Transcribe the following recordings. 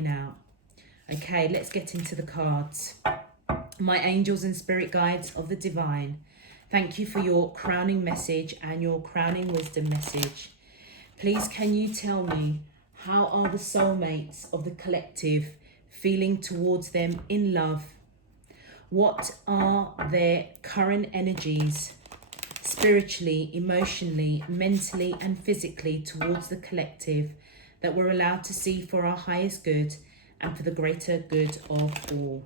out. Okay, let's get into the cards. My angels and spirit guides of the divine, thank you for your crowning message and your crowning wisdom message. Please can you tell me, how are the soulmates of the collective feeling towards them in love? What are their current energies spiritually, emotionally, mentally and physically towards the collective that we're allowed to see for our highest good and for the greater good of all?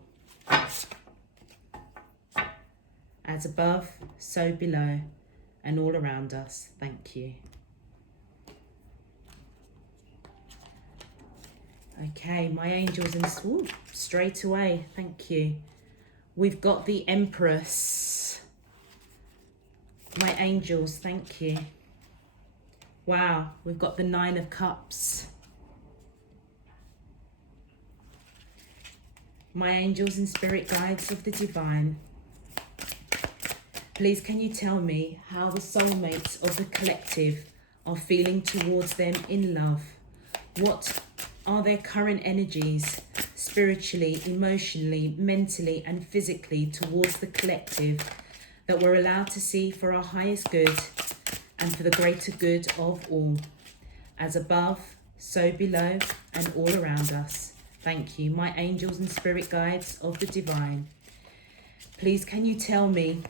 As above, so below, and all around us. Thank you. Okay, my angels, and straight away, thank you. We've got the Empress. My angels, thank you. Wow, we've got the Nine of Cups. My angels and spirit guides of the divine, please can you tell me how the soulmates of the collective are feeling towards them in love? What are their current energies spiritually, emotionally, mentally and physically towards the collective that we're allowed to see for our highest good and for the greater good of all? As above, so below and all around us. Thank you. My angels and spirit guides of the divine, please can you tell me,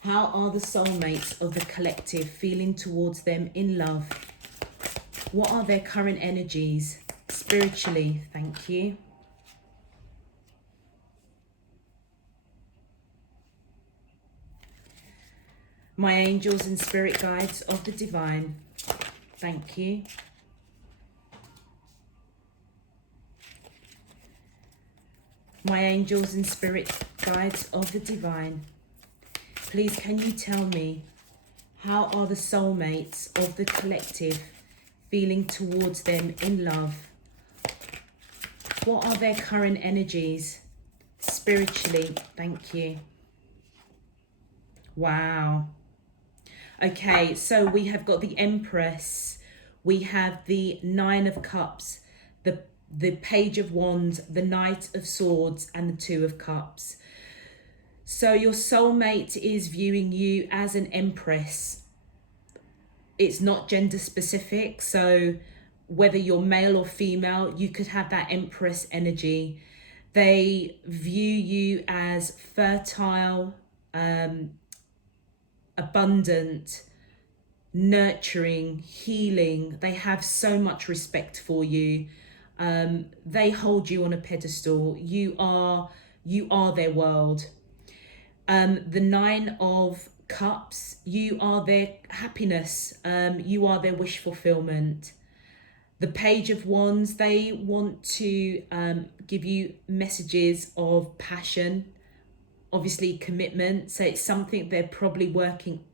how are the soulmates of the collective feeling towards them in love? What are their current energies spiritually? Thank you. My angels and spirit guides of the divine, thank you. My angels and spirit guides of the divine, please can you tell me, how are the soulmates of the collective feeling towards them in love? What are their current energies spiritually? Thank you. Wow. Okay, so we have got the Empress, we have the Nine of Cups, the Page of Wands, the Knight of Swords and the Two of Cups. So your soulmate is viewing you as an Empress. It's not gender specific, so whether you're male or female, you could have that Empress energy. They view you as fertile, abundant, nurturing, healing. They have so much respect for you. They hold you on a pedestal. You are their world. The Nine of Cups, you are their happiness. You are their wish fulfillment. The Page of Wands, they want to give you messages of passion, obviously commitment. So it's something they're probably working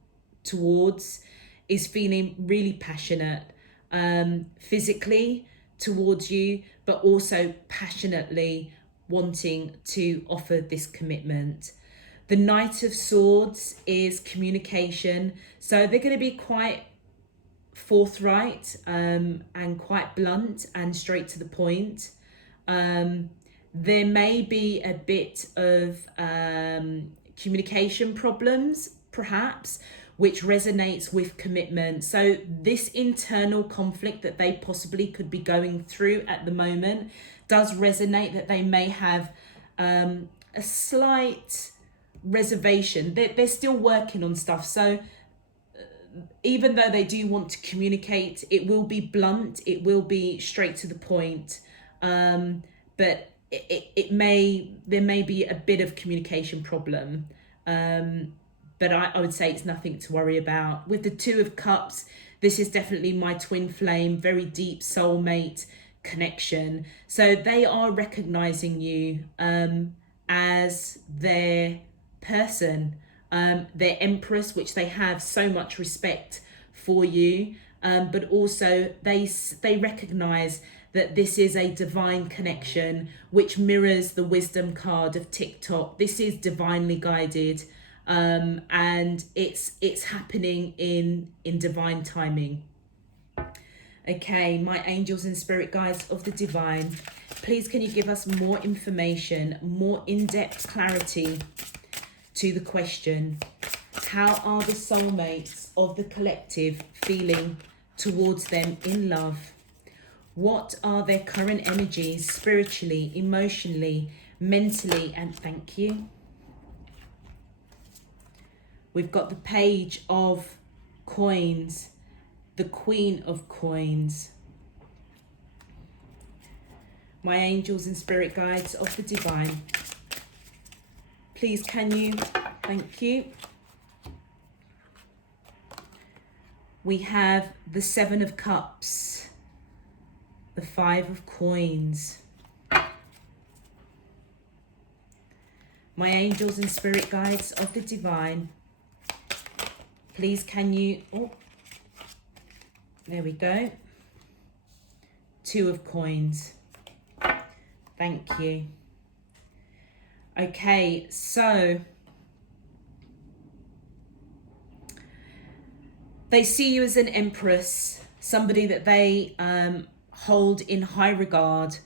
towards, is feeling really passionate physically towards you, but also passionately wanting to offer this commitment. The Knight of Swords is communication. So they're going to be quite forthright and quite blunt and straight to the point. There may be a bit of communication problems, perhaps, which resonates with commitment. So this internal conflict that they possibly could be going through at the moment does resonate, that they may have a slight reservation. They're still working on stuff. So even though they do want to communicate, it will be blunt, it will be straight to the point. But there may be a bit of communication problem. But I would say it's nothing to worry about. With the Two of Cups, this is definitely my twin flame, very deep soulmate connection. So they are recognizing you as their person, their Empress, which they have so much respect for you. But also they recognize that this is a divine connection, which mirrors the wisdom card of TikTok. This is divinely guided. And it's happening in divine timing. Okay, my angels and spirit guides of the divine, please can you give us more information, more in-depth clarity to the question, how are the soulmates of the collective feeling towards them in love? What are their current energies spiritually, emotionally, mentally, and thank you. We've got the page of coins, the queen of coins. My angels and spirit guides of the divine, please can you, thank you. We have the 7 of cups, the 5 of coins. My angels and spirit guides of the divine, please can you, oh, there we go. 2 of coins. Thank you. Okay, so they see you as an empress, somebody that they hold in high regard.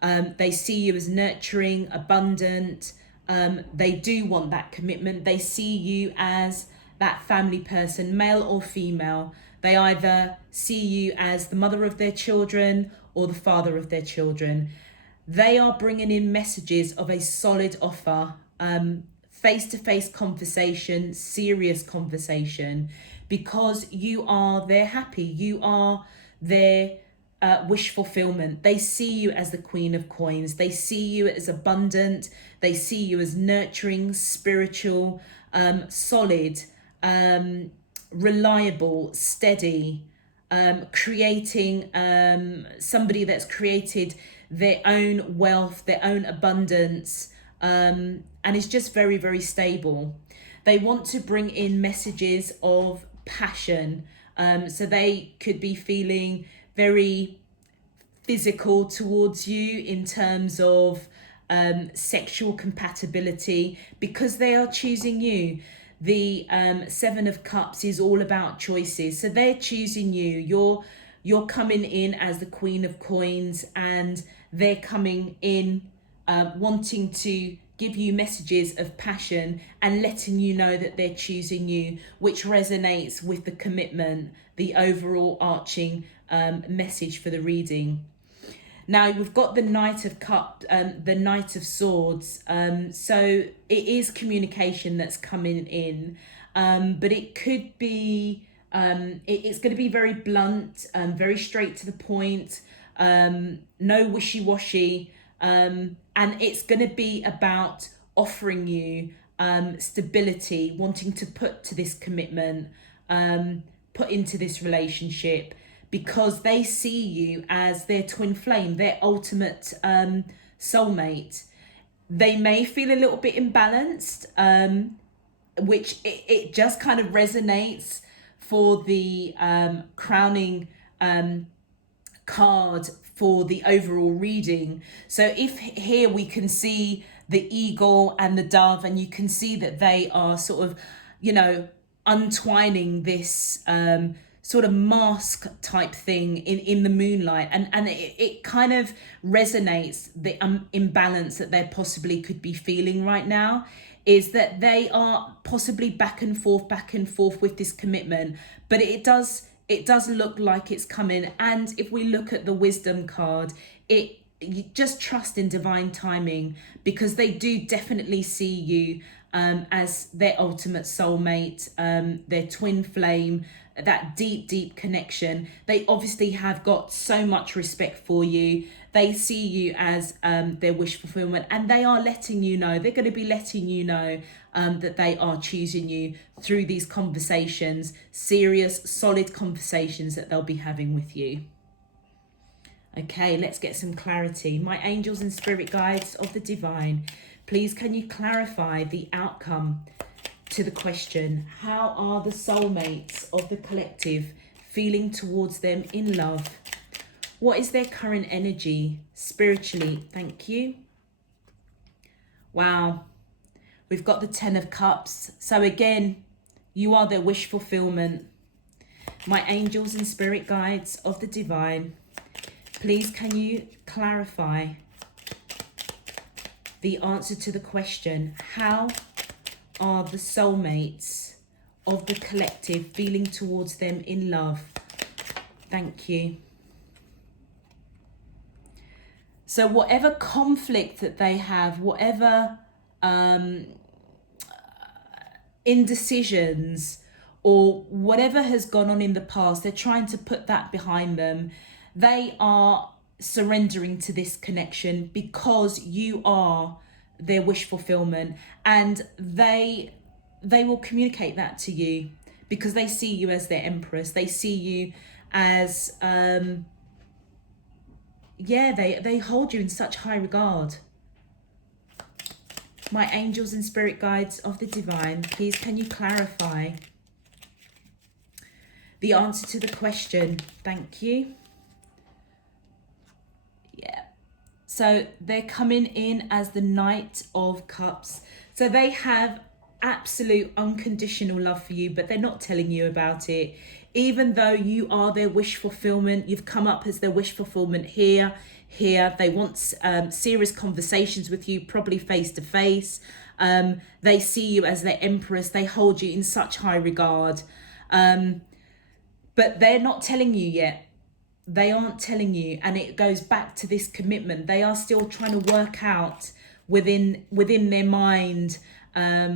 They see you as nurturing, abundant. They do want that commitment. They see you as that family person, male or female. They either see you as the mother of their children or the father of their children. They are bringing in messages of a solid offer, face-to-face conversation, serious conversation, because you are their happy. You are their wish fulfillment. They see you as the queen of coins. They see you as abundant. They see you as nurturing, spiritual, solid, reliable, steady, creating somebody that's created their own wealth, their own abundance, and is just very, very stable. They want to bring in messages of passion. So they could be feeling very physical towards you in terms of sexual compatibility, because they are choosing you. The 7 of cups is all about choices. So they're choosing you. You're coming in as the queen of coins, and they're coming in wanting to give you messages of passion and letting you know that they're choosing you, which resonates with the commitment, the overall arching message for the reading. Now we've got the Knight of Cups, the Knight of Swords. So it is communication that's coming in, but it could be, it's going to be very blunt, very straight to the point, no wishy-washy, and it's going to be about offering you stability, wanting to put to this commitment, put into this relationship, because they see you as their twin flame, their ultimate soulmate. They may feel a little bit imbalanced, which it just kind of resonates for the crowning card for the overall reading. So if here we can see the eagle and the dove, and you can see that they are sort of, untwining this sort of mask type thing in the moonlight, and it kind of resonates the imbalance that they possibly could be feeling right now, is that they are possibly back and forth with this commitment, but it does look like it's coming. And if we look at the wisdom card, you just trust in divine timing, because they do definitely see you as their ultimate soulmate, their twin flame, that deep connection. They obviously have got so much respect for you. They see you as their wish fulfillment, and they are letting you know, they're going to be letting you know that they are choosing you through these conversations, serious, solid conversations that they'll be having with you. Okay, let's get some clarity. My angels and spirit guides of the divine, please can you clarify the outcome to the question, how are the soulmates of the collective feeling towards them in love? What is their current energy spiritually? Thank you. Wow, we've got the 10 of cups. So again, you are their wish fulfillment. My angels and spirit guides of the divine, please can you clarify the answer to the question, how are the soulmates of the collective feeling towards them in love? Thank you. So whatever conflict that they have, whatever indecisions or whatever has gone on in the past, they're trying to put that behind them. They are surrendering to this connection because you are their wish fulfillment, and they will communicate that to you because they see you as their empress. They see you as they hold you in such high regard. My angels and spirit guides of the divine, please can you clarify the answer to the question? Thank you. Yeah. So they're coming in as the Knight of Cups. So they have absolute unconditional love for you, but they're not telling you about it. Even though you are their wish fulfillment, you've come up as their wish fulfillment here. They want serious conversations with you, probably face to face. They see you as their empress. They hold you in such high regard. But they're not telling you yet. They aren't telling you. And it goes back to this commitment. They are still trying to work out within their mind, are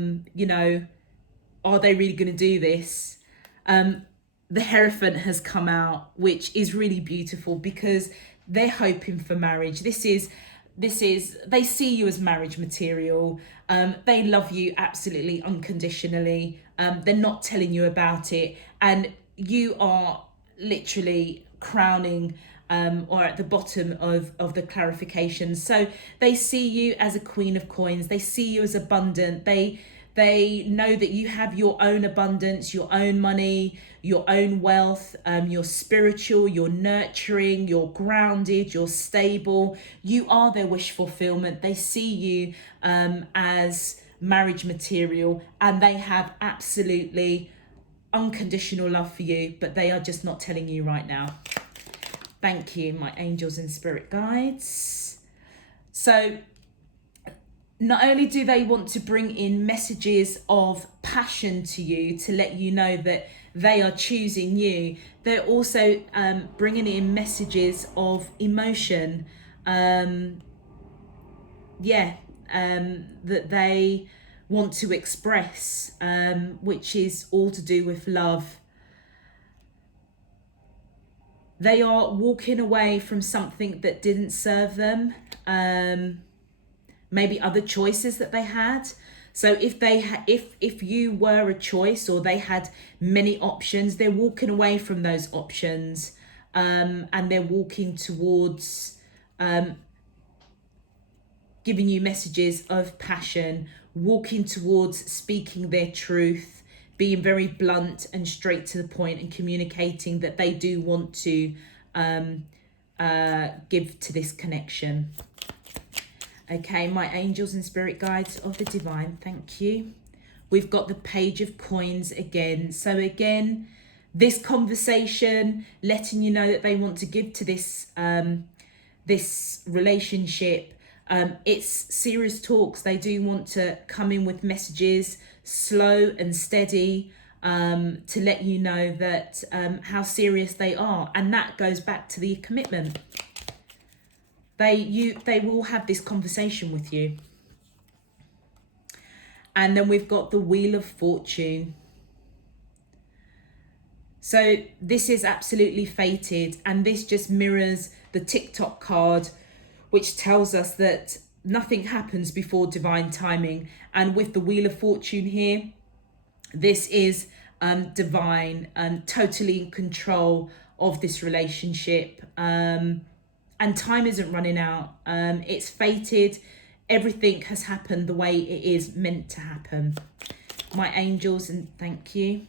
they really going to do this? The Hierophant has come out, which is really beautiful because they're hoping for marriage. This is they see you as marriage material. They love you absolutely unconditionally. They're not telling you about it, and you are literally crowning or at the bottom of the clarification. So they see you as a queen of coins. They see you as abundant. They know that you have your own abundance, your own money, your own wealth, you're spiritual, you're nurturing, you're grounded, you're stable. You are their wish fulfillment. They see you as marriage material, and they have absolutely unconditional love for you, but they are just not telling you right now. Thank you, my angels and spirit guides. So not only do they want to bring in messages of passion to you to let you know that they are choosing you, they're also bringing in messages of emotion, that they want to express, which is all to do with love. They are walking away from something that didn't serve them, maybe other choices that they had. So if you were a choice, or they had many options, they're walking away from those options, and they're walking towards giving you messages of passion, walking towards speaking their truth, being very blunt and straight to the point, and communicating that they do want to give to this connection. Okay, my angels and spirit guides of the divine, thank you. We've got the Page of Coins again. So again, this conversation, letting you know that they want to give to this this relationship. It's serious talks. They do want to come in with messages, slow and steady, to let you know that how serious they are. And that goes back to the commitment. They will have this conversation with you. And then we've got the Wheel of Fortune. So this is absolutely fated, and this just mirrors the TikTok card, which tells us that nothing happens before divine timing. And with the Wheel of Fortune here, this is divine and totally in control of this relationship. And time isn't running out. It's fated. Everything has happened the way it is meant to happen. My angels, and thank you.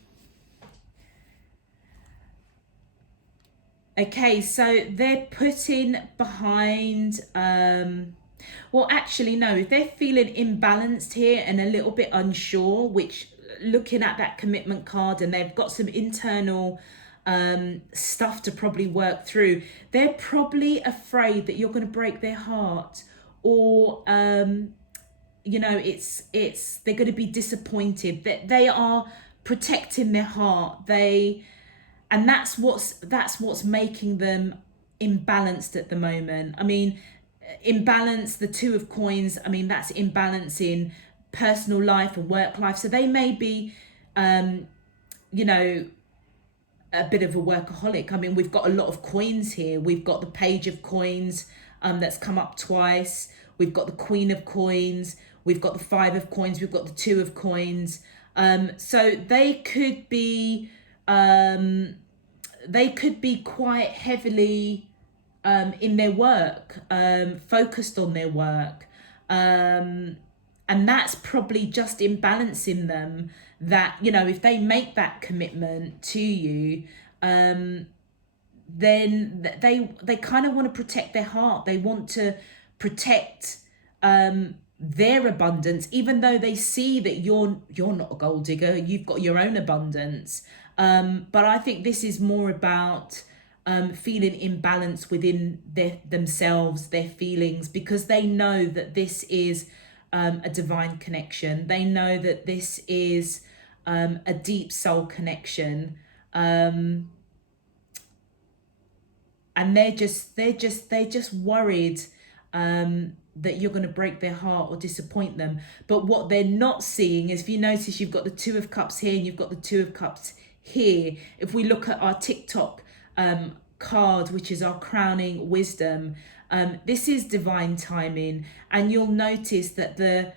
Okay, so they're putting behind, well, actually, no, they're feeling imbalanced here and a little bit unsure, which looking at that commitment card, and they've got some internal stuff to probably work through. They're probably afraid that you're going to break their heart, or it's they're going to be disappointed, that they are protecting their heart. And that's what's making them imbalanced at the moment. I mean, imbalance, the Two of Coins, I mean, that's imbalance in personal life and work life. So they may be a bit of a workaholic. I mean, we've got a lot of coins here. We've got the Page of Coins that's come up twice. We've got the Queen of Coins. We've got the Five of Coins. We've got the Two of Coins. So they could be quite heavily in their work, focused on their work. And that's probably just imbalancing them, that, if they make that commitment to you, then they kind of want to protect their heart. They want to protect their abundance, even though they see that you're not a gold digger. You've got your own abundance. But I think this is more about feeling imbalance within themselves, their feelings, because they know that this is a divine connection. They know that this is a deep soul connection, and they're just worried that you're going to break their heart or disappoint them. But what they're not seeing is, if you notice, you've got the Two of Cups here and you've got the Two of Cups here. If we look at our TikTok card, which is our crowning wisdom, this is divine timing, and you'll notice that the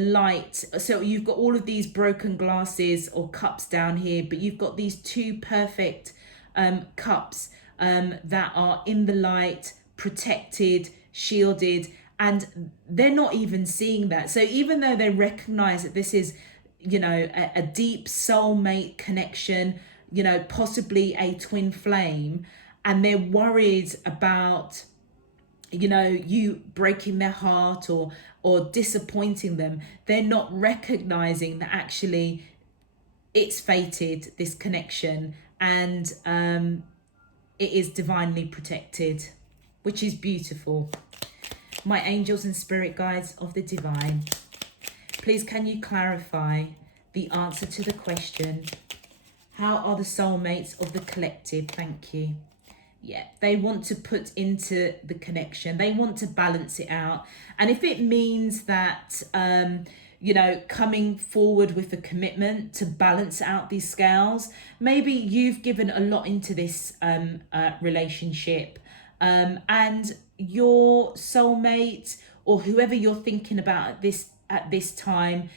light, so you've got all of these broken glasses or cups down here, but you've got these two perfect cups that are in the light, protected, shielded, and they're not even seeing that. So even though they recognize that this is, a deep soulmate connection, possibly a twin flame, and they're worried about, you breaking their heart or disappointing them, they're not recognizing that actually it's fated, this connection, and it is divinely protected, which is beautiful. My angels and spirit guides of the divine, please can you clarify the answer to the question, how are the soulmates of the collective? Thank you. Yeah, they want to put into the connection. They want to balance it out. And if it means that, coming forward with a commitment to balance out these scales, maybe you've given a lot into this relationship, and your soulmate or whoever you're thinking about at this time,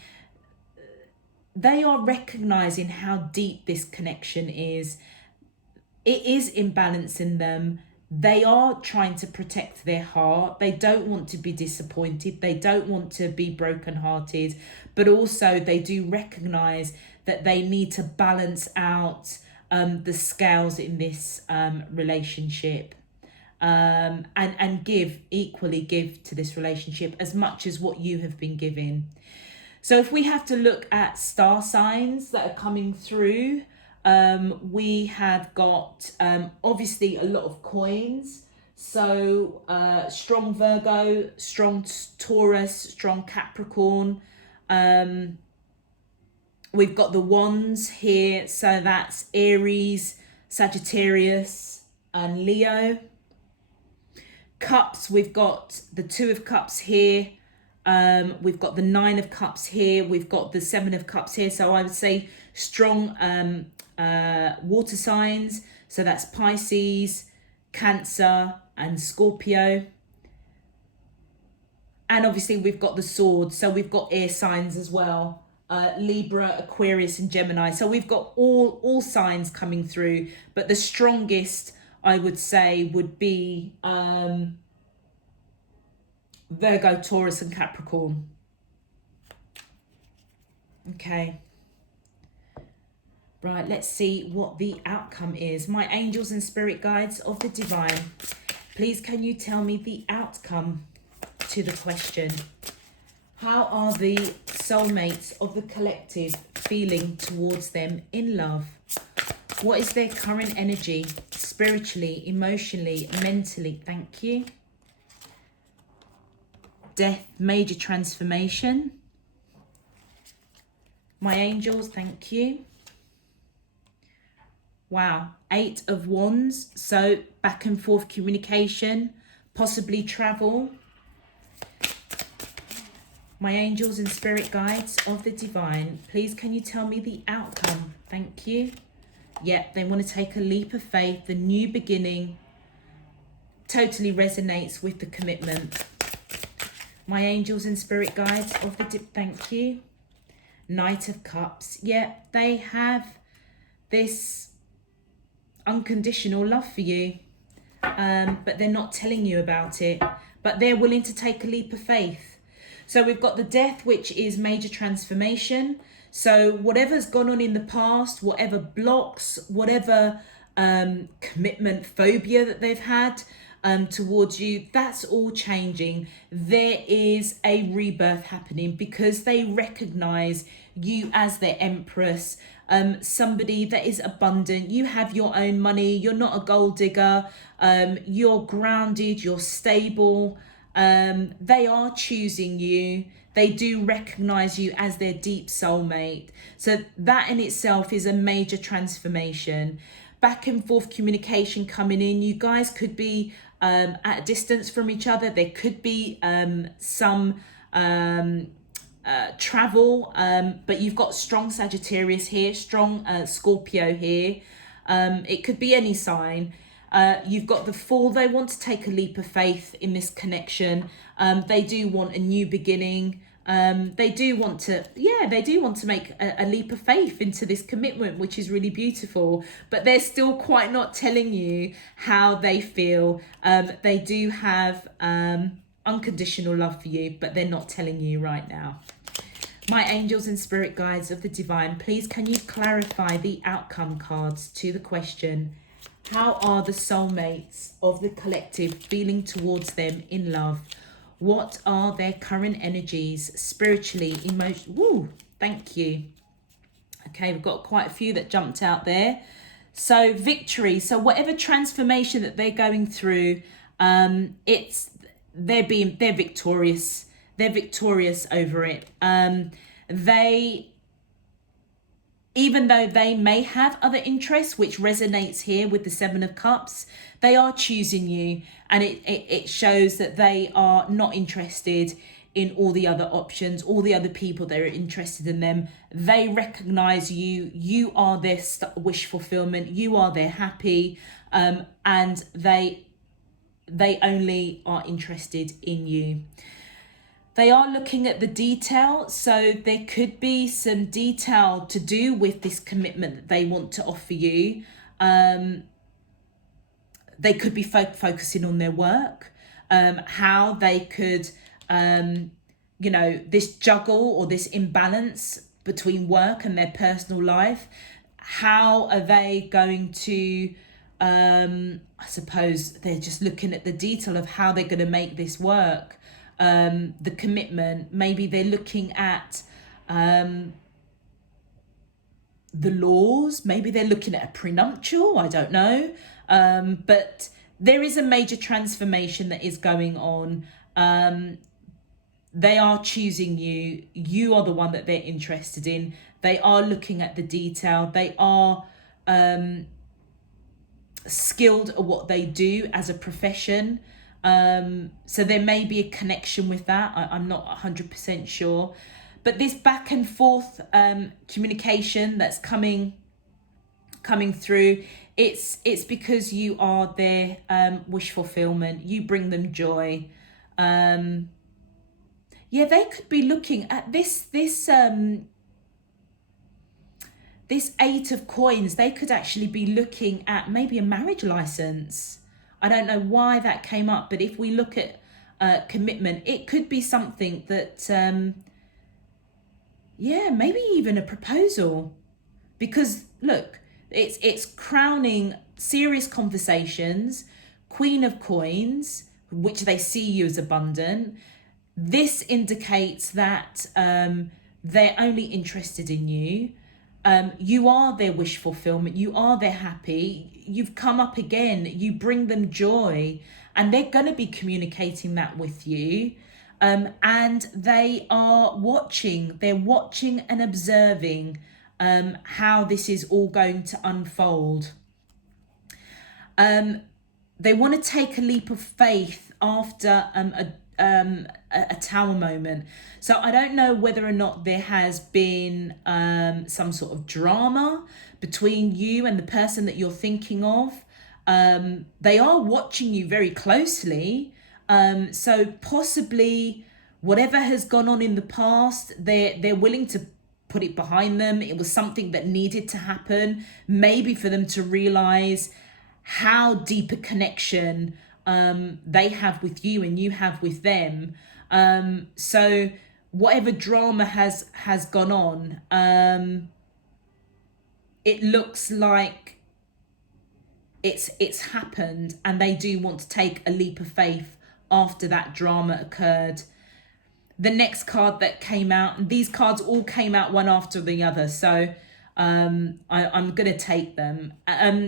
they are recognizing how deep this connection is. It is imbalancing them. They are trying to protect their heart. They don't want to be disappointed. They don't want to be brokenhearted. But also they do recognize that they need to balance out the scales in this relationship, and equally give to this relationship as much as what you have been given. So if we have to look at star signs that are coming through, we have got obviously a lot of coins. So strong Virgo, strong Taurus, strong Capricorn. We've got the wands here. So that's Aries, Sagittarius and Leo. Cups, we've got the Two of Cups here. We've got the Nine of Cups here. We've got the Seven of Cups here. So I would say strong water signs. So that's Pisces, Cancer and Scorpio. And obviously we've got the Sword. So we've got air signs as well. Libra, Aquarius and Gemini. So we've got all signs coming through. But the strongest, I would say, would be Virgo, Taurus and Capricorn. Okay. Right, let's see what the outcome is. My angels and spirit guides of the divine, please can you tell me the outcome to the question? How are the soulmates of the collective feeling towards them in love? What is their current energy, spiritually, emotionally, mentally? Thank you. Death, major transformation. My angels, thank you. Wow, 8 of Wands. So back and forth communication, possibly travel. My angels and spirit guides of the divine, please can you tell me the outcome? Thank you. Yep, they want to take a leap of faith. The new beginning totally resonates with the commitment. My angels and spirit guides of the thank you. Knight of Cups. Yep, they have this unconditional love for you, but they're not telling you about it, but they're willing to take a leap of faith. So we've got the death, which is major transformation. So whatever's gone on in the past, whatever blocks, whatever commitment phobia that they've had towards you, that's all changing. There is a rebirth happening because they recognize you as their empress, somebody that is abundant. You have your own money. You're not a gold digger. You're grounded. You're stable. They are choosing you. They do recognize you as their deep soulmate. So that in itself is a major transformation. Back and forth communication coming in. You guys could be at a distance from each other. There could be some travel, but you've got strong Sagittarius here, strong Scorpio here. It could be any sign. You've got the Fool. They want to take a leap of faith in this connection. They do want a new beginning. They do want to make a leap of faith into this commitment, which is really beautiful, but they're still quite not telling you how they feel. They do have unconditional love for you, but they're not telling you right now. My angels and spirit guides of the divine, please can you clarify the outcome cards to the question, how are the soulmates of the collective feeling towards them in love? What are their current energies, spiritually, emotionally? Woo, thank you. Okay, we've got quite a few that jumped out there. So victory. So whatever transformation that they're going through, they're victorious. They're victorious over it. Even though they may have other interests, which resonates here with the 7 of Cups, they are choosing you, and it shows that they are not interested in all the other options, all the other people that are interested in them. They recognize you. You are their wish fulfillment. You are their happy, and they only are interested in you. They are looking at the detail, so there could be some detail to do with this commitment that they want to offer you. They could be focusing on their work, how they could, this juggle or this imbalance between work and their personal life. How are they going to, I suppose they're just looking at the detail of how they're going to make this work. The commitment, maybe they're looking at the laws, maybe they're looking at a prenuptial, I don't know, but there is a major transformation that is going on. They are choosing you. You are the one that they're interested in. They are looking at the detail. They are skilled at what they do as a profession. So there may be a connection with that. I'm not 100% sure, but this back and forth communication that's coming through, it's because you are their wish fulfillment. You bring them joy. They could be looking at this 8 of Coins. They could actually be looking at maybe a marriage license. I don't know why that came up, but if we look at commitment, it could be something that, maybe even a proposal. Because look, it's crowning serious conversations, Queen of Coins, which they see you as abundant. This indicates that they're only interested in you. You are their wish fulfillment. You are their happy. You've come up again. You bring them joy, and they're going to be communicating that with you. And they are watching. They're watching and observing how this is all going to unfold. They want to take a leap of faith after a tower moment. So I don't know whether or not there has been some sort of drama between you and the person that you're thinking of. They are watching you very closely. So possibly whatever has gone on in the past, they're willing to put it behind them. It was something that needed to happen, maybe for them to realize how deep a connection they have with you and you have with them. So whatever drama has gone on, it looks like it's happened, and they do want to take a leap of faith after that drama occurred. The next card that came out, and these cards all came out one after the other, so I'm gonna take them.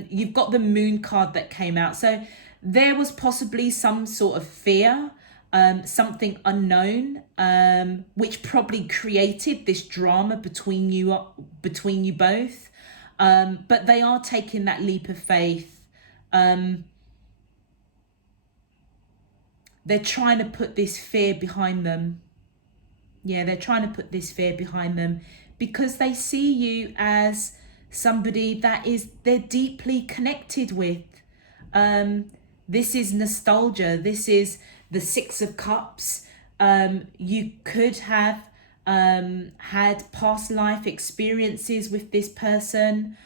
You've got the Moon card that came out, so there was possibly some sort of fear, something unknown, which probably created this drama between you both. But they are taking that leap of faith. They're trying to put this fear behind them. Yeah, they're trying to put this fear behind them because they see you as somebody that they're deeply connected with. This is nostalgia. This is the Six of Cups. You could have had past life experiences with this person,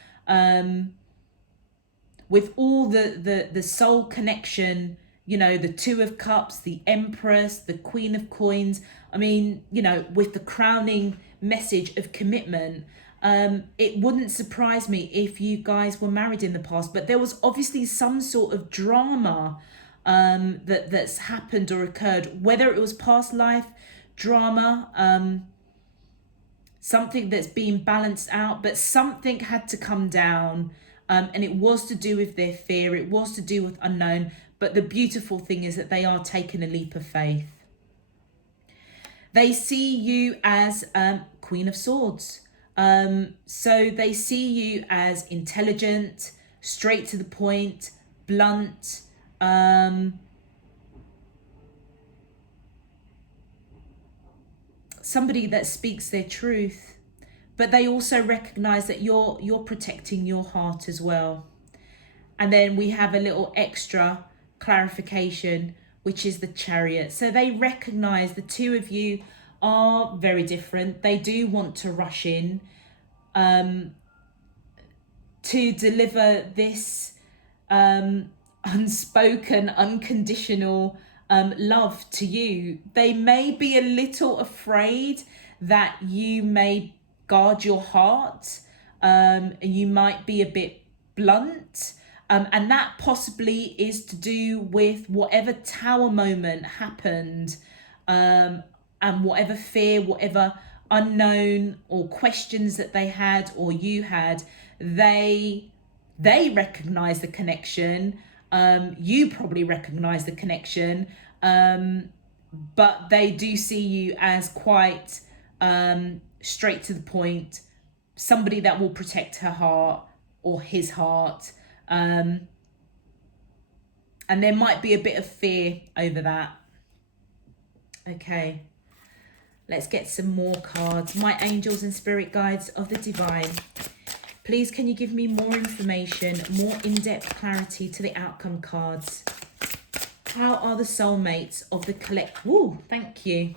with all the soul connection. You know, the Two of Cups, the Empress, the Queen of Coins. I mean, you know, with the crowning message of commitment, it wouldn't surprise me if you guys were married in the past, but there was obviously some sort of drama that's happened or occurred, whether it was past life drama, something that's being balanced out, but something had to come down, and it was to do with their fear, it was to do with unknown. But the beautiful thing is that they are taking a leap of faith. They see you as Queen of Swords. So they see you as intelligent, straight to the point, blunt, somebody that speaks their truth. But they also recognize that you're protecting your heart as well. And then we have a little extra clarification, which is the Chariot. So they recognize the two of you are very different. They do want to rush in to deliver this unspoken, unconditional love to you. They may be a little afraid that you may guard your heart, and you might be a bit blunt. And that possibly is to do with whatever tower moment happened, and whatever fear, whatever unknown or questions that they had or you had, they recognize the connection. You probably recognize the connection, but they do see you as quite straight to the point, somebody that will protect her heart or his heart. And there might be a bit of fear over that. Okay, let's get some more cards. My angels and spirit guides of the divine, please can you give me more information, more in-depth clarity to the outcome cards? How are the soulmates of the collect? Ooh, thank you.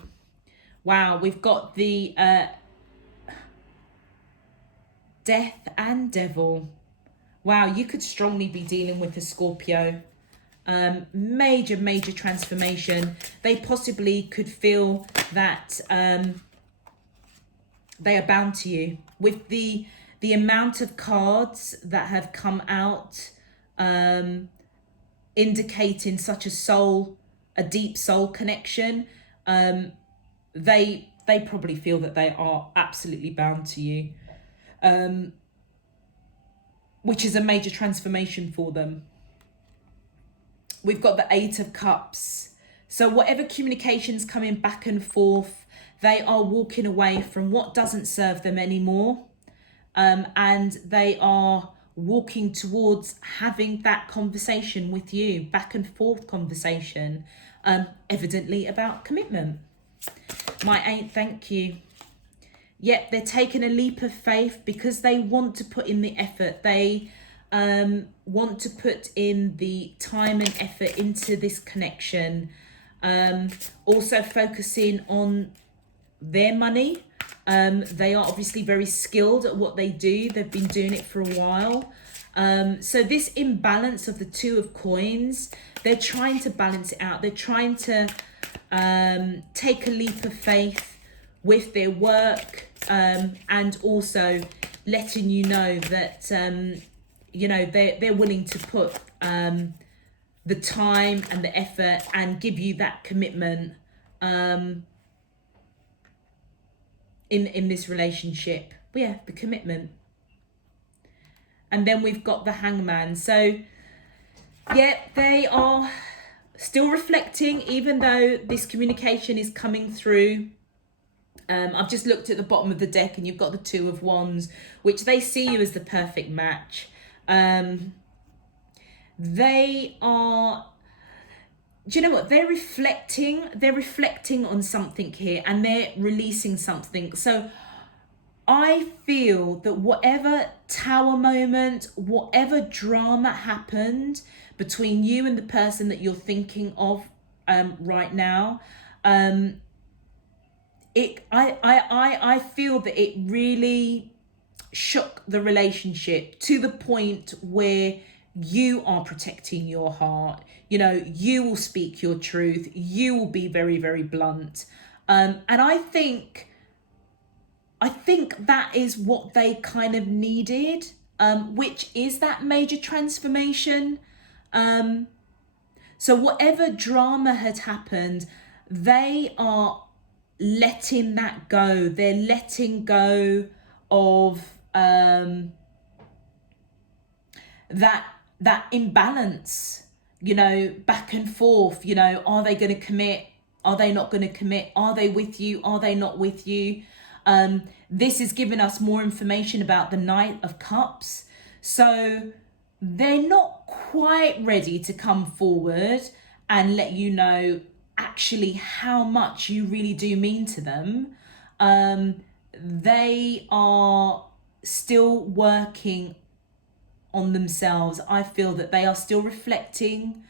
Wow, we've got the Death and Devil. Wow, you could strongly be dealing with a Scorpio. Major transformation. They possibly could feel that they are bound to you. With the amount of cards that have come out indicating such a deep soul connection, they probably feel that they are absolutely bound to you. which is a major transformation for them. We've got the Eight of Cups. So whatever communication's coming back and forth, they are walking away from what doesn't serve them anymore. And they are walking towards having that conversation with you, back and forth conversation, evidently about commitment. My ain't thank you. Yep, they're taking a leap of faith because they want to put in the effort. They want to put in the time and effort into this connection. Also focusing on their money. They are obviously very skilled at what they do. They've been doing it for a while. So this imbalance of the Two of Coins, they're trying to balance it out. They're trying to take a leap of faith with their work, and also letting you know that they're willing to put the time and the effort and give you that commitment in this relationship. But yeah, the commitment. And then we've got the Hangman. So yeah, they are still reflecting, even though this communication is coming through. I've just looked at the bottom of the deck and you've got the Two of Wands, which they see you as the perfect match. They are, do you know what? They're reflecting on something here, and they're releasing something. So I feel that whatever tower moment, whatever drama happened between you and the person that you're thinking of right now, I feel that it really shook the relationship to the point where you are protecting your heart. You will speak your truth. You will be very, very blunt. And I think that is what they kind of needed, which is that major transformation. So whatever drama had happened, they are letting that go. They're letting go of that imbalance, back and forth. Are they going to commit? Are they not going to commit? Are they with you? Are they not with you? This is giving us more information about the Knight of Cups. So they're not quite ready to come forward and let you know actually how much you really do mean to them. They are still working on themselves. I feel that they are still reflecting.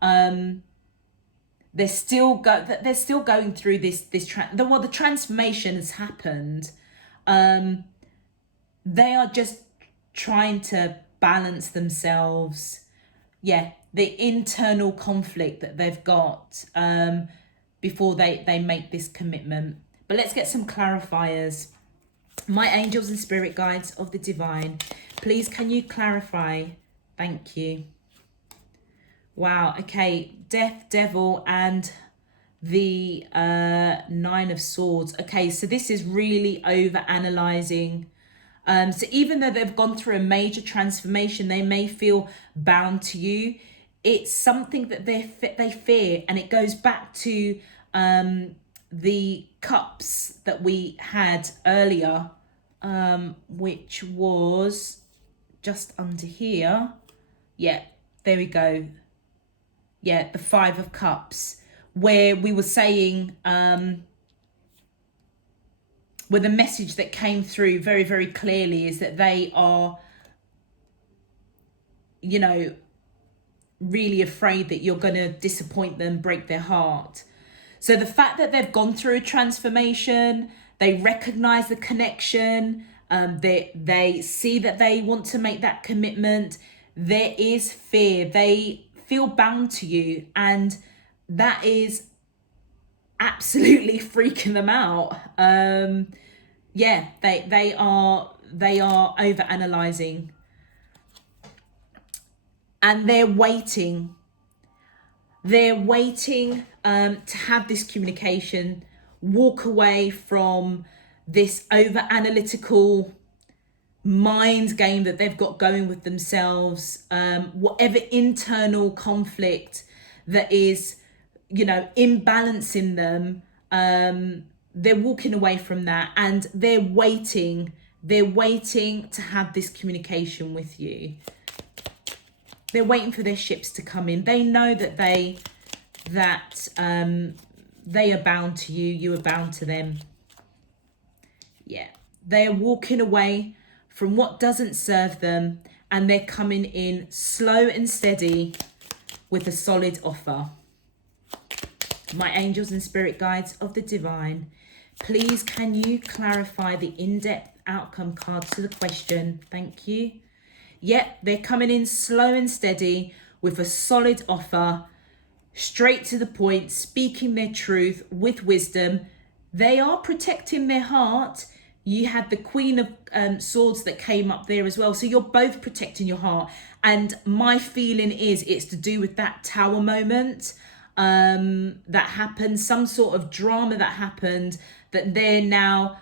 They're still going through the transformation has happened. They are just trying to balance themselves. Yeah, the internal conflict that they've got before they make this commitment. But let's get some clarifiers. My angels and spirit guides of the divine, please can you clarify? Thank you. Wow, okay, Death, Devil, and the Nine of Swords. Okay, so this is really over analyzing. So even though they've gone through a major transformation, they may feel bound to you. It's something that they fear, and it goes back to the cups that we had earlier, which was just under here. Yeah, there we go. Yeah, the Five of Cups, where we were saying, where the message that came through very, very clearly is that they are, really afraid that you're going to disappoint them, break their heart. So the fact that they've gone through a transformation, they recognize the connection, they see that they want to make that commitment. There is fear. They feel bound to you, and that is absolutely freaking them out. They are over analyzing, and they're waiting to have this communication, walk away from this over analytical mind game that they've got going with themselves, whatever internal conflict that is, imbalancing them, they're walking away from that, and they're waiting to have this communication with you. They're waiting for their ships to come in. They know that they are bound to you, you are bound to them. Yeah, they're walking away from what doesn't serve them, and they're coming in slow and steady with a solid offer. My angels and spirit guides of the divine, please can you clarify the in-depth outcome cards to the question? Thank you. Yep, they're coming in slow and steady with a solid offer, straight to the point, speaking their truth with wisdom. They are protecting their heart. You had the Queen of Swords that came up there as well. So you're both protecting your heart. And my feeling is it's to do with that tower moment that happened, some sort of drama that happened, that they're now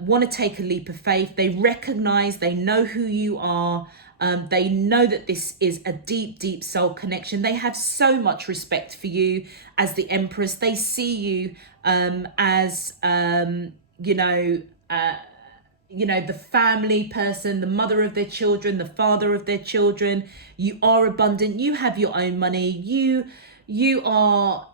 want to take a leap of faith. They recognize, they know who you are. They know that this is a deep, deep soul connection. They have so much respect for you as the Empress. They see you as, the family person, the mother of their children, the father of their children. You are abundant. You have your own money. You are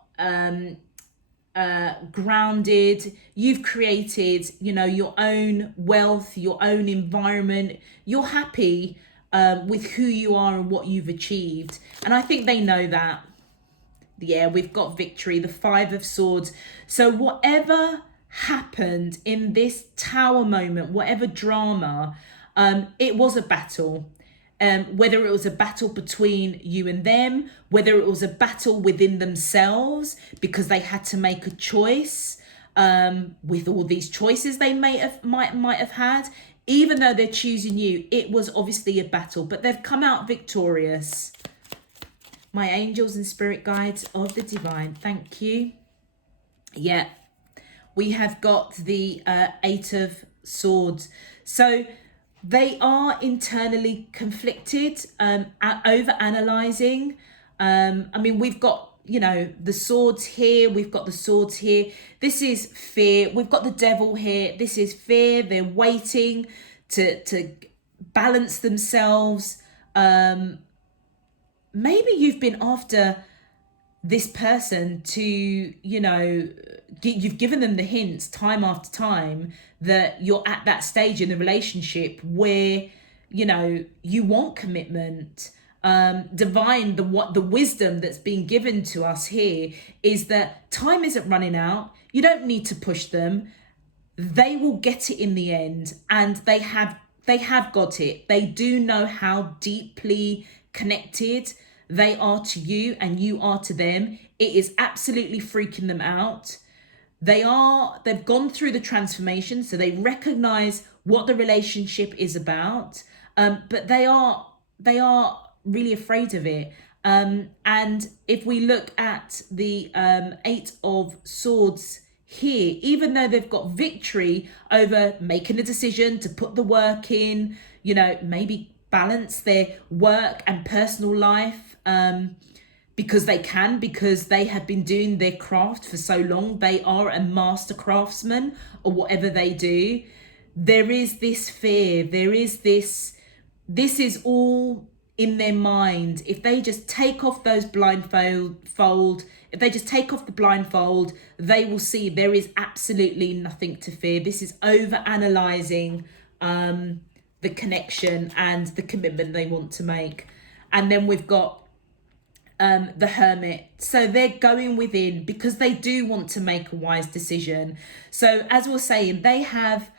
grounded. You've created, your own wealth, your own environment. You're happy with who you are and what you've achieved. And I think they know that. Yeah, we've got victory, the 5 of Swords. So whatever happened in this tower moment, whatever drama, it was a battle. Whether it was a battle between you and them, whether it was a battle within themselves because they had to make a choice, with all these choices they might have had, even though they're choosing you, it was obviously a battle, but they've come out victorious. My angels and spirit guides of the divine, thank you. Yeah, we have got the 8 of Swords. So they are internally conflicted, over analyzing. We've got, the swords here. We've got the swords here. This is fear. We've got the devil here. This is fear. They're waiting to balance themselves. Maybe you've been after this person to, you've given them the hints time after time that you're at that stage in the relationship where, you want commitment. Divine, the wisdom that's being given to us here is that time isn't running out. You don't need to push them. They will get it in the end, and they have got it. They do know how deeply connected they are to you and you are to them. It is absolutely freaking them out. They've gone through the transformation, so they recognize what the relationship is about, but they are really afraid of it. And if we look at the 8 of Swords here, even though they've got victory over making a decision to put the work in, maybe balance their work and personal life, because they have been doing their craft for so long. They are a master craftsman or whatever they do. There is this fear. There is this is all in their mind. If they just take off those blindfold, if they just take off the blindfold, they will see there is absolutely nothing to fear. This is over analyzing the connection and the commitment they want to make. And then we've got the Hermit. So they're going within because they do want to make a wise decision. So as we're saying, they have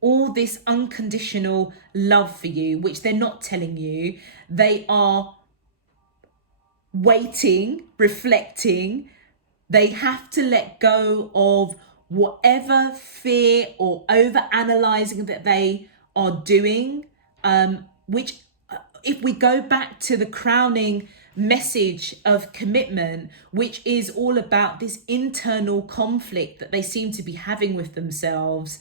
all this unconditional love for you, which they're not telling you. They are waiting, reflecting. They have to let go of whatever fear or over analyzing that they are doing, which if we go back to the crowning message of commitment, which is all about this internal conflict that they seem to be having with themselves,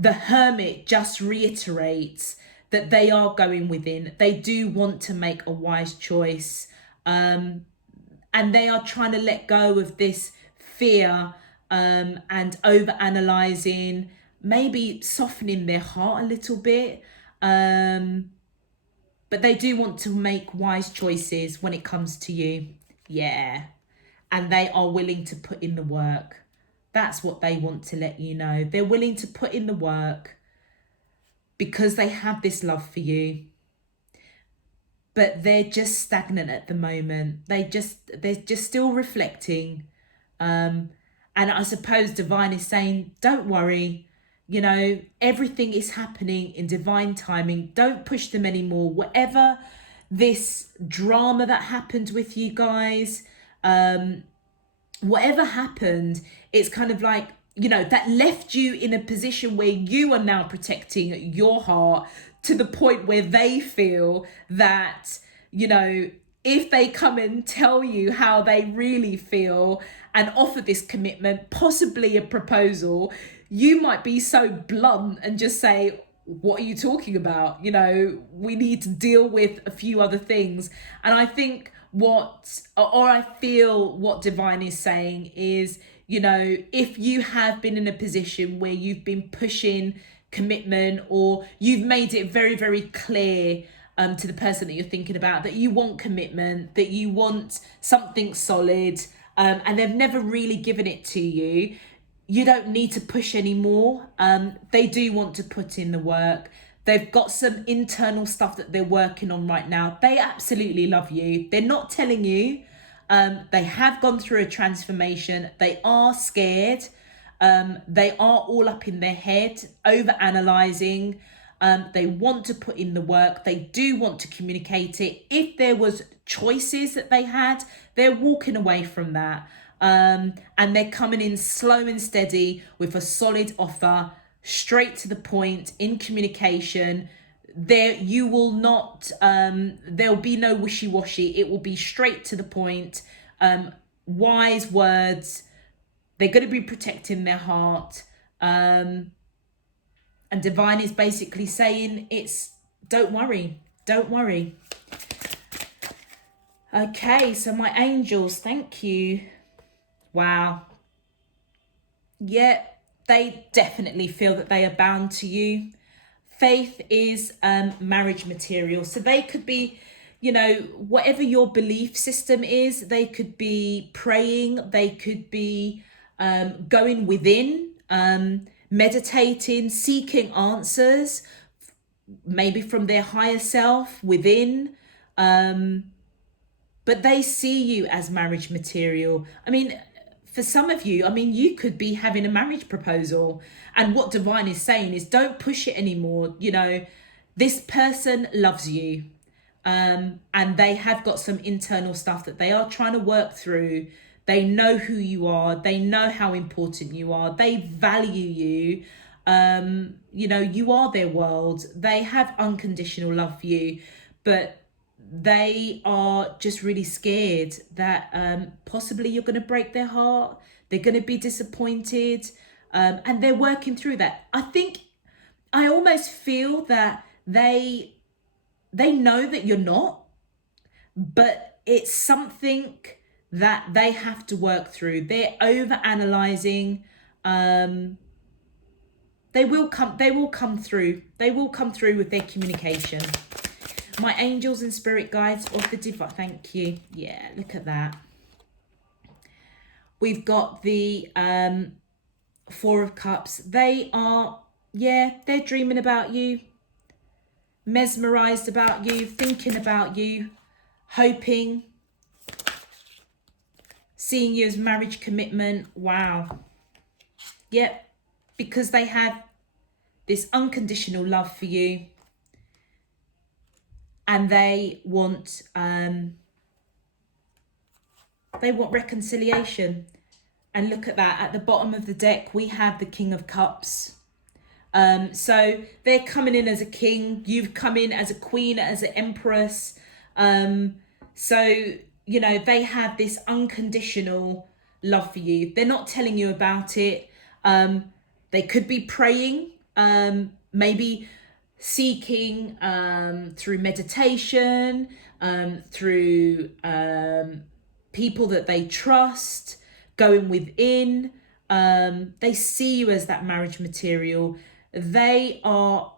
the Hermit just reiterates that they are going within. They do want to make a wise choice. And they are trying to let go of this fear and over analyzing, maybe softening their heart a little bit. But they do want to make wise choices when it comes to you. Yeah. And they are willing to put in the work. That's what they want to let you know. They're willing to put in the work because they have this love for you. But they're just stagnant at the moment. They're just still reflecting. And I suppose divine is saying, don't worry. You know, everything is happening in divine timing. Don't push them anymore. Whatever this drama that happened with you guys, whatever happened, it's kind of like, you know, that left you in a position where you are now protecting your heart to the point where they feel that, you know, if they come and tell you how they really feel and offer this commitment, possibly a proposal, you might be so blunt and just say, what are you talking about? You know, we need to deal with a few other things. And I think I feel what divine is saying is, you know, if you have been in a position where you've been pushing commitment, or you've made it very, very clear to the person that you're thinking about that you want commitment, that you want something solid, and they've never really given it to you, you don't need to push anymore. They do want to put in the work. They've got some internal stuff that they're working on right now. They absolutely love you. They're not telling you. They have gone through a transformation. They are scared. They are all up in their head, over analyzing. They want to put in the work. They do want to communicate it. If there was choices that they had, they're walking away from that. And they're coming in slow and steady with a solid offer, straight to the point, in communication. There, you will not, there'll be no wishy-washy. It will be straight to the point, wise words. They're going to be protecting their heart. And divine is basically saying don't worry. Okay, so my angels, thank you. Wow. Yeah, they definitely feel that they are bound to you. Faith is marriage material. So they could be, you know, whatever your belief system is, they could be praying, they could be going within, meditating, seeking answers, maybe from their higher self within. But they see you as marriage material. I mean, for some of you, I mean, you could be having a marriage proposal, and what divine is saying is don't push it anymore. You know, this person loves you, and they have got some internal stuff that they are trying to work through. They know who you are. They know how important you are. They value you. You know, you are their world. They have unconditional love for you, but they are just really scared that possibly you're going to break their heart. They're going to be disappointed, and they're working through that. I almost feel that they know that you're not, but it's something that they have to work through. They're over analyzing. They will come through. They will come through with their communication. My angels and spirit guides of the divine. Thank you. Yeah, look at that. We've got the Four of Cups. They are, they're dreaming about you, mesmerized about you, thinking about you, hoping, seeing you as marriage commitment. Wow. Yep, because they have this unconditional love for you. And they want reconciliation. And look at that. At the bottom of the deck, we have the King of Cups. So they're coming in as a king. You've come in as a queen, as an empress. So, you know, they have this unconditional love for you. They're not telling you about it. They could be praying. maybe seeking through meditation, through people that they trust, going within. They see you as that marriage material. They are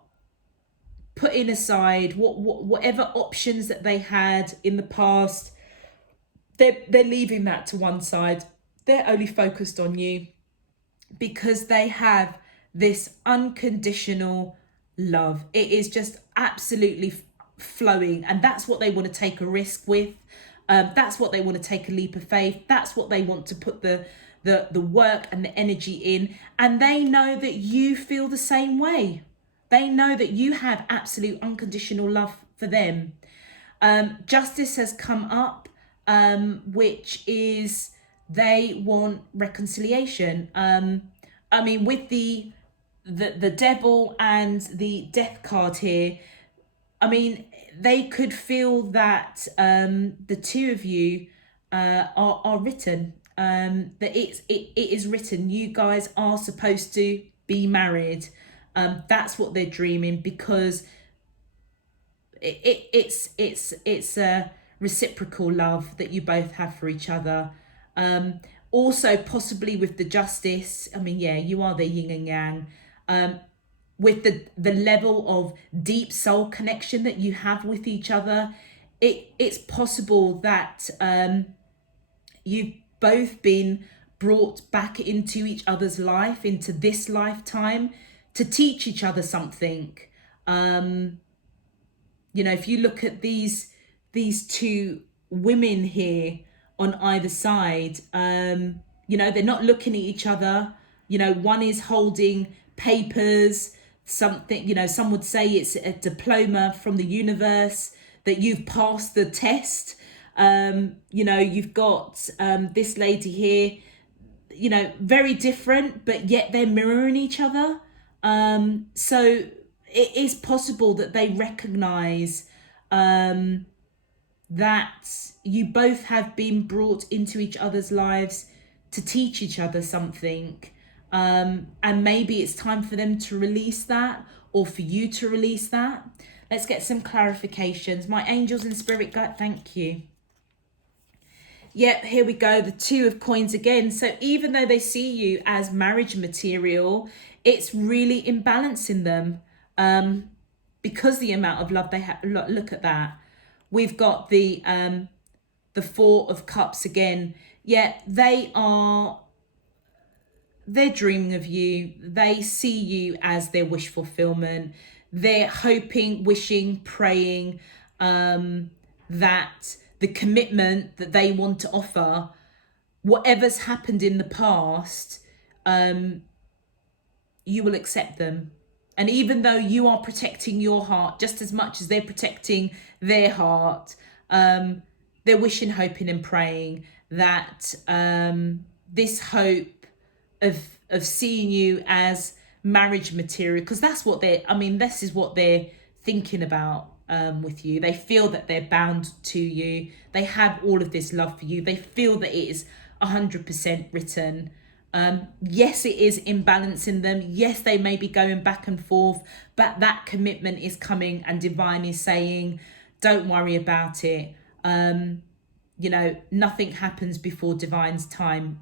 putting aside whatever options that they had in the past. They're leaving that to one side. They're only focused on you because they have this unconditional love. It is just absolutely flowing, and that's what they want to take a risk with. That's what they want to take a leap of faith. That's what they want to put the work and the energy in, and they know that you feel the same way. They know that you have absolute unconditional love for them. Justice has come up, which is they want reconciliation. I mean, with the devil and the death card here, I mean, they could feel that the two of you are written. That it is written. You guys are supposed to be married. That's what they're dreaming, because it's a reciprocal love that you both have for each other. Also, possibly with the justice. I mean, yeah, you are the yin and yang. With the level of deep soul connection that you have with each other, it's possible that you've both been brought back into each other's life, into this lifetime, to teach each other something. You know, if you look at these two women here on either side, you know, they're not looking at each other. You know, one is holding papers, something, you know, some would say it's a diploma from the universe that you've passed the test. You know, you've got this lady here, you know, very different, but yet they're mirroring each other. So it is possible that they recognize that you both have been brought into each other's lives to teach each other something. And maybe it's time for them to release that, or for you to release that. Let's get some clarifications. My angels and spirit guide, thank you. Yep, here we go, the Two of Coins again. So even though they see you as marriage material, it's really imbalancing them, because the amount of love they have. Look at that. We've got the Four of Cups again. Yeah, they're dreaming of you. They see you as their wish fulfillment. They're hoping, wishing, praying that the commitment that they want to offer, whatever's happened in the past, you will accept them. And even though you are protecting your heart just as much as they're protecting their heart, they're wishing, hoping and praying that this hope of seeing you as marriage material, because that's what this is what they're thinking about with you. They feel that they're bound to you. They have all of this love for you. They feel that it is 100% written. Yes, it is imbalancing them. Yes, they may be going back and forth, but that commitment is coming, and divine is saying, don't worry about it. You know, nothing happens before divine timing.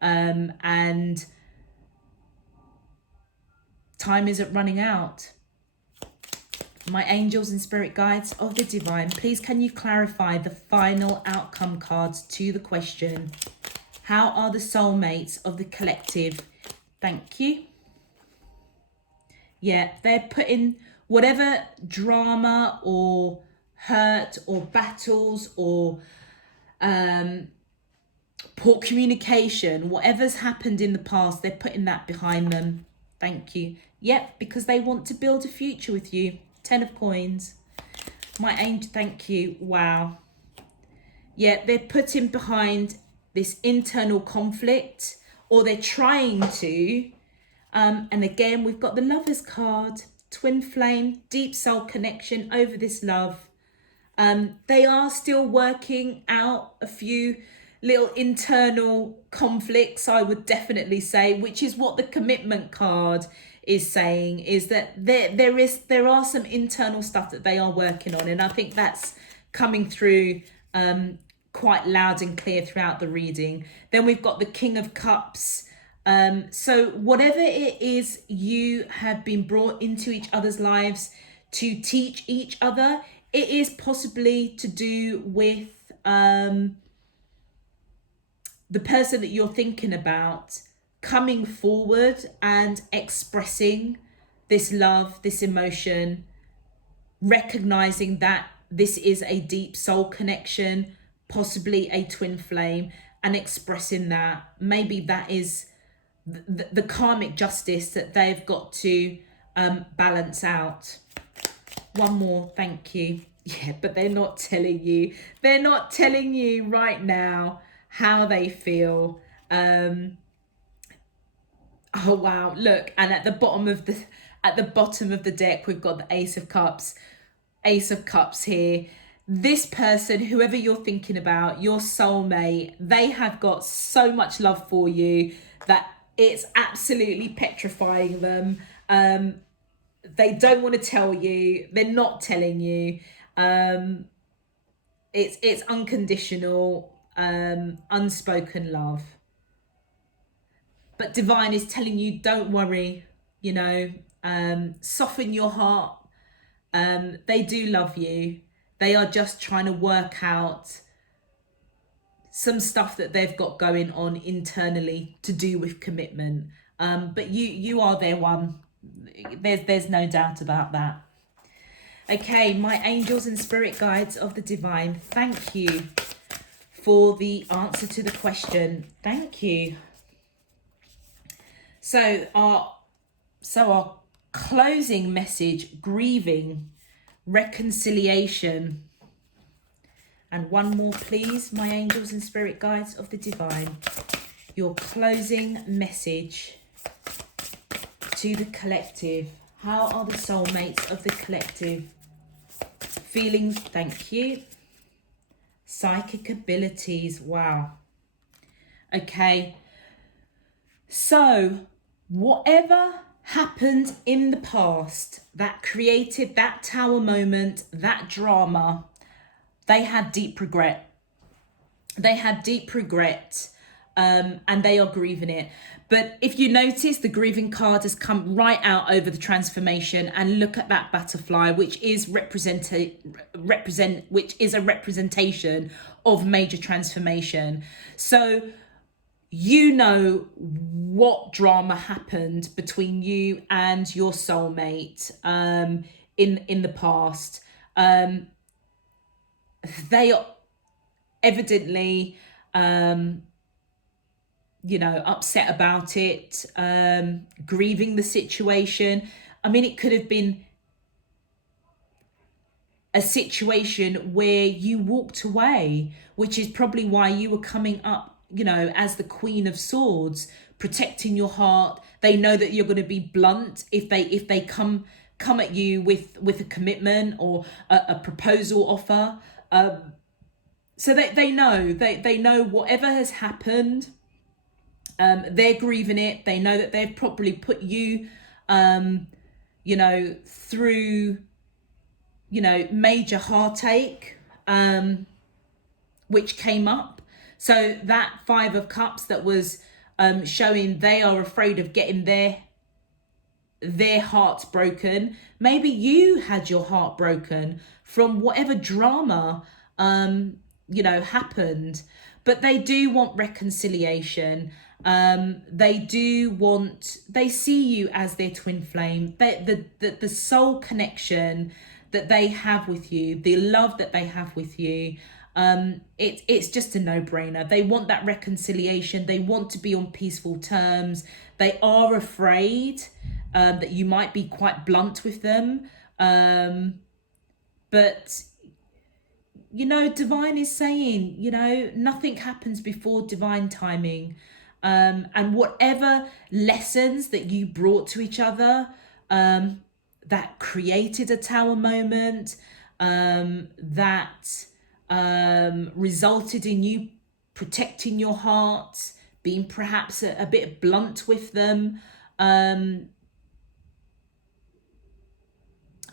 And time isn't running out. My angels and spirit guides of the divine, please can you clarify the final outcome cards to the question? How are the soulmates of the collective? Thank you. Yeah, they're putting whatever drama or hurt or battles or poor communication, whatever's happened in the past, they're putting that behind them. Thank you. Yep, because they want to build a future with you. 10 of Coins. My angel, thank you. Wow. Yeah, they're putting behind this internal conflict, or they're trying to. And again, we've got the Lovers card. Twin flame, deep soul connection over this love. They are still working out a few little internal conflicts, I would definitely say, which is what the commitment card is saying, is that there are some internal stuff that they are working on, and I think that's coming through quite loud and clear throughout the reading. Then we've got the King of Cups. So whatever it is you have been brought into each other's lives to teach each other, it is possibly to do with the person that you're thinking about coming forward and expressing this love, this emotion, recognizing that this is a deep soul connection, possibly a twin flame, and expressing that. Maybe that is the karmic justice that they've got to balance out. One more, thank you. Yeah, but they're not telling you. They're not telling you right now how they feel. Oh wow, look, and at the bottom of the deck, we've got the Ace of Cups. Ace of Cups here. This person, whoever you're thinking about, your soulmate, they have got so much love for you that it's absolutely petrifying them. They don't want to tell you. They're not telling you. It's unconditional, unspoken love. But divine is telling you, don't worry, soften your heart. They do love you. They are just trying to work out some stuff that they've got going on internally to do with commitment. But you are their one. There's no doubt about that. Okay, my angels and spirit guides of the divine, thank you for the answer to the question. Thank you. So our closing message: grieving, reconciliation. And one more, please, my angels and spirit guides of the divine. Your closing message to the collective. How are the soulmates of the collective feeling? Thank you. Psychic abilities. Wow. Okay. So whatever happened in the past that created that tower moment, that drama, they had deep regret. They had deep regret, and they are grieving it. But if you notice, the grieving card has come right out over the transformation, and look at that butterfly, which is a representation of major transformation. So you know what drama happened between you and your soulmate in the past. They are evidently upset about it, grieving the situation. I mean, it could have been a situation where you walked away, which is probably why you were coming up, as the Queen of Swords, protecting your heart. They know that you're going to be blunt if they come at you with a commitment or a proposal offer. So they know whatever has happened. They're grieving it. They know that they've probably put you, through, major heartache, which came up. So that Five of Cups that was showing they are afraid of getting their hearts broken. Maybe you had your heart broken from whatever drama, happened. But they do want reconciliation. They see you as their twin flame. The soul connection that they have with you, the love that they have with you, it's just a no-brainer. They want that reconciliation. They want to be on peaceful terms. They are afraid that you might be quite blunt with them. But divine is saying, nothing happens before divine timing. And whatever lessons that you brought to each other, that created a tower moment, that resulted in you protecting your heart, being perhaps a bit blunt with them.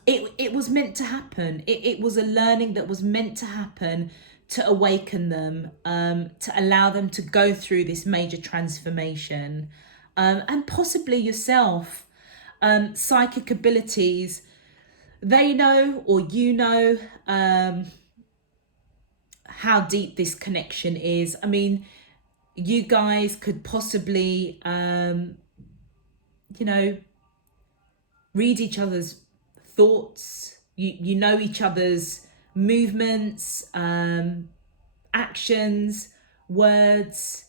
It was meant to happen. It was a learning that was meant to happen to awaken them, to allow them to go through this major transformation. And possibly yourself, psychic abilities, they know, or you know, how deep this connection is. I mean, you guys could possibly, read each other's thoughts. You know each other's movements, actions, words.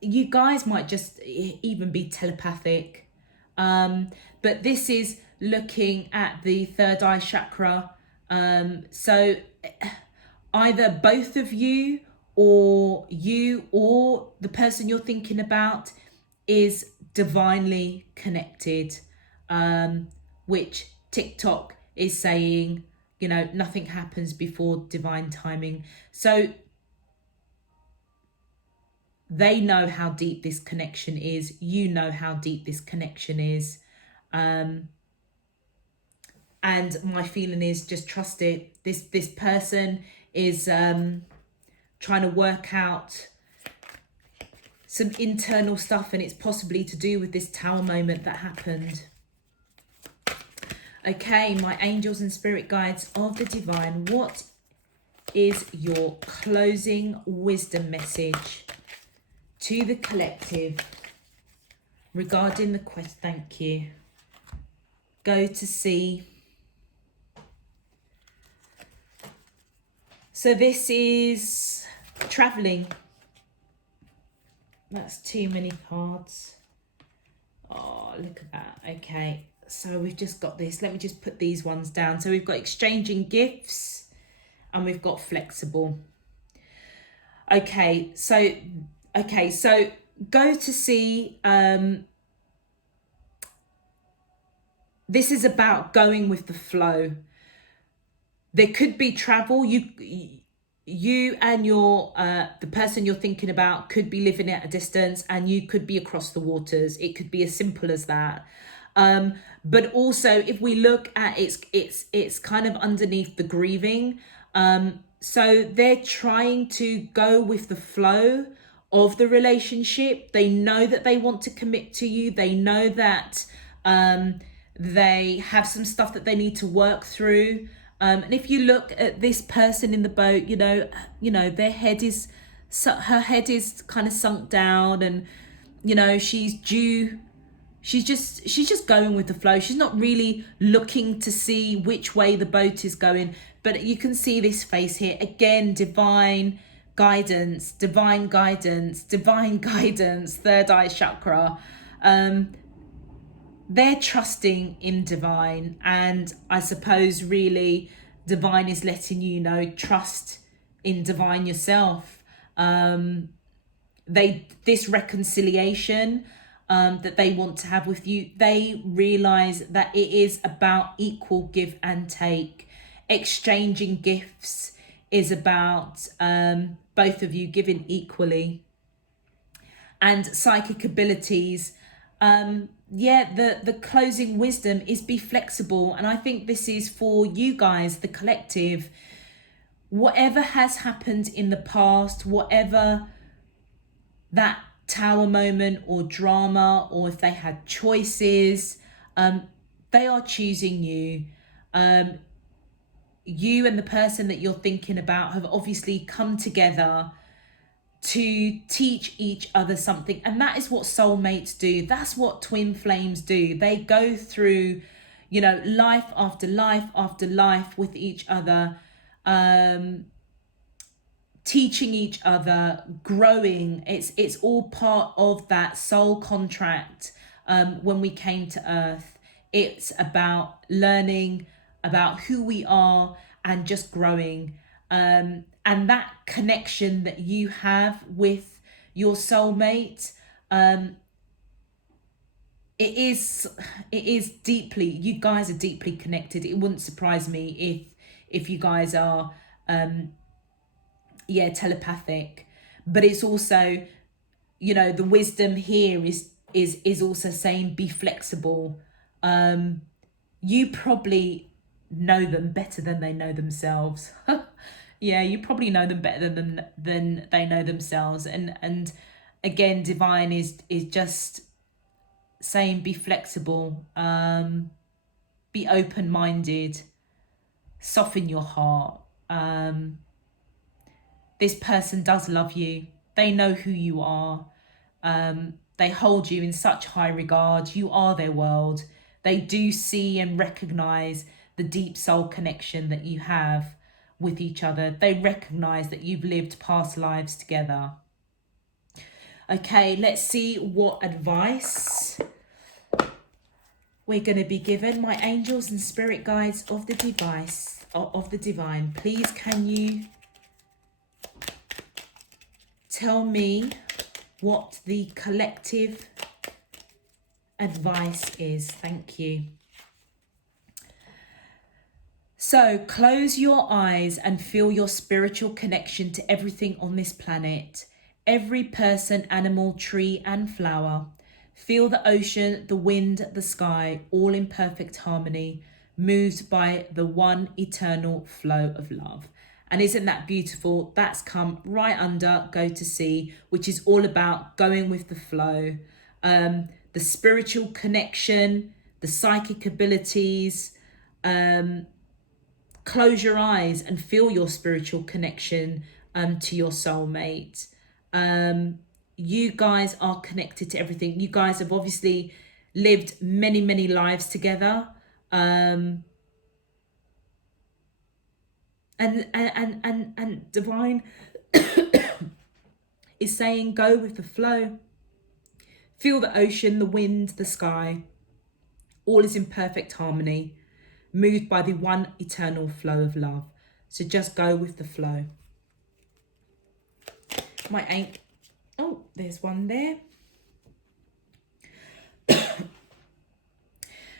You guys might just even be telepathic. But this is looking at the third eye chakra. So either both of you or the person you're thinking about is divinely connected, which TikTok is saying, nothing happens before divine timing. So they know how deep this connection is. You know how deep this connection is. And my feeling is just trust it. This person is trying to work out some internal stuff, and it's possibly to do with this tower moment that happened. Okay, my angels and spirit guides of the divine, what is your closing wisdom message to the collective regarding the quest? Thank you. Go to see. So this is traveling. That's too many cards. Oh, look at that. Okay, so we've just got this. Let me just put these ones down. So we've got exchanging gifts and we've got flexible. Okay, so go to see. This is about going with the flow. There could be travel. You and your the person you're thinking about could be living at a distance, and you could be across the waters. It could be as simple as that. But also, if we look at it's kind of underneath the grieving. So they're trying to go with the flow of the relationship. They know that they want to commit to you. They know that they have some stuff that they need to work through. And if you look at this person in the boat, their head is, her head is kind of sunk down, and she's just going with the flow. She's not really looking to see which way the boat is going, but you can see this face here again. Divine guidance, third eye chakra. They're trusting in divine, and I suppose really divine is letting you know, trust in divine yourself. This reconciliation that they want to have with you, they realize that it is about equal give and take. Exchanging gifts is about both of you giving equally. And psychic abilities, the closing wisdom is be flexible. And I think this is for you guys, the collective. Whatever has happened in the past, whatever that tower moment or drama, or if they had choices, they are choosing you. You and the person that you're thinking about have obviously come together to teach each other something, and that is what soulmates do. That's what twin flames do. They go through life after life after life with each other, teaching each other, growing. It's all part of that soul contract. When we came to earth, it's about learning about who we are and just growing. And that connection that you have with your soulmate, it is deeply, you guys are deeply connected. It wouldn't surprise me if you guys are telepathic. But it's also, you know, the wisdom here is also saying be flexible. You probably know them better than they know themselves. Yeah, you probably know them better than they know themselves. And again, divine is just saying be flexible, be open-minded, soften your heart. This person does love you. They know who you are. They hold you in such high regard. You are their world. They do see and recognize the deep soul connection that you have with each other. They recognize that you've lived past lives together. Okay, let's see what advice we're going to be given. My angels and spirit guides of the divine, please can you tell me what the collective advice is? Thank you. So close your eyes and feel your spiritual connection to everything on this planet. Every person, animal, tree and flower. Feel the ocean, the wind, the sky, all in perfect harmony, moved by the one eternal flow of love. And isn't that beautiful? That's come right under Go to Sea, which is all about going with the flow. The spiritual connection, the psychic abilities. Close your eyes and feel your spiritual connection to your soulmate. You guys are connected to everything. You guys have obviously lived many lives together. And divine is saying go with the flow. Feel the ocean, the wind, the sky. All is in perfect harmony, moved by the one eternal flow of love. So just go with the flow. Oh, there's one there.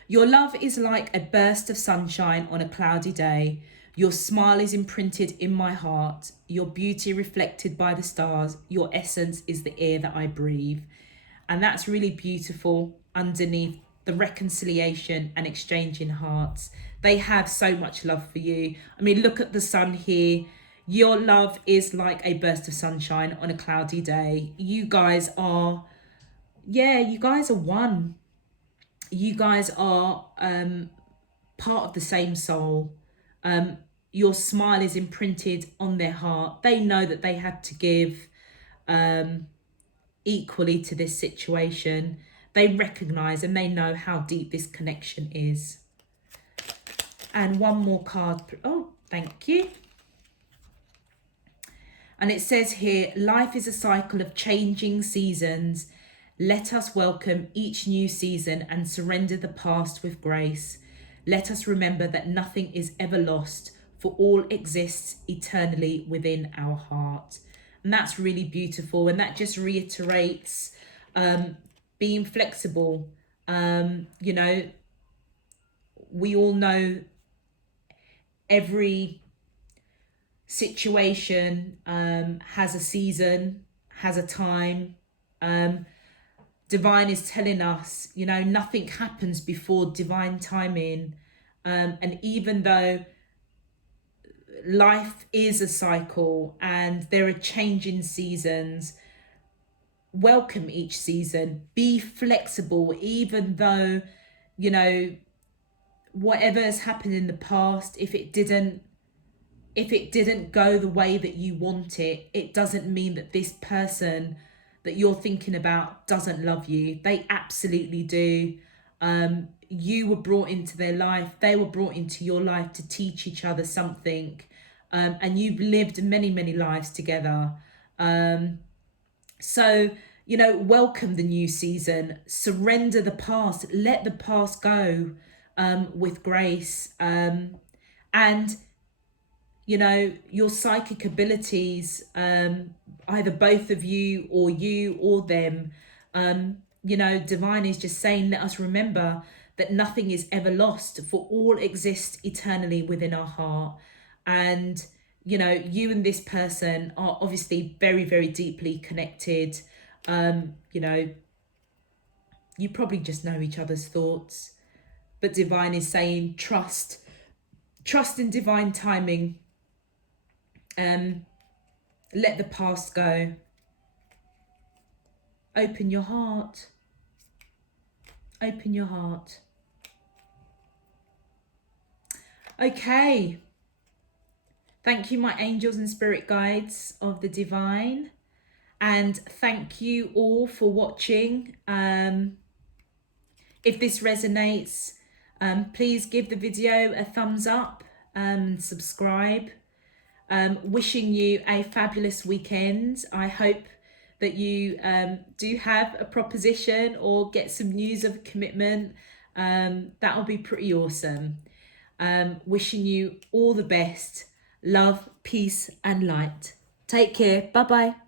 Your love is like a burst of sunshine on a cloudy day. Your smile is imprinted in my heart. Your beauty reflected by the stars. Your essence is the air that I breathe. And that's really beautiful underneath the reconciliation and exchanging hearts. They have so much love for you. I mean, look at the sun here. Your love is like a burst of sunshine on a cloudy day. You guys are one. You guys are part of the same soul. Your smile is imprinted on their heart. They know that they had to give equally to this situation. They recognize and they know how deep this connection is. And one more card. Oh, thank you. And it says here, life is a cycle of changing seasons. Let us welcome each new season and surrender the past with grace. Let us remember that nothing is ever lost, for all exists eternally within our heart. And that's really beautiful. And that just reiterates being flexible. You know, we all know every situation has a season, has a time. Divine is telling us, you know, nothing happens before divine timing. And even though life is a cycle and there are changing seasons, welcome each season. Be flexible, even though, you know, whatever has happened in the past, if it didn't go the way that you want it, it doesn't mean that this person that you're thinking about doesn't love you. They absolutely do. You were brought into their life. They were brought into your life to teach each other something. And you've lived many lives together. So, you know, welcome the new season. Surrender the past. Let the past go with grace. And you know, your psychic abilities, either both of you or them, you know, divine is just saying, let us remember that nothing is ever lost, for all exists eternally within our heart. And, you know, you and this person are obviously very, very deeply connected. You know, you probably just know each other's thoughts. But divine is saying trust in divine timing. Let the past go. Open your heart. Open your heart. Okay. Thank you, my angels and spirit guides of the divine. And thank you all for watching. If this resonates, please give the video a thumbs up and subscribe. Wishing you a fabulous weekend. I hope that you do have a proposition or get some news of commitment. That will be pretty awesome. Wishing you all the best. Love, peace and light. Take care. Bye-bye.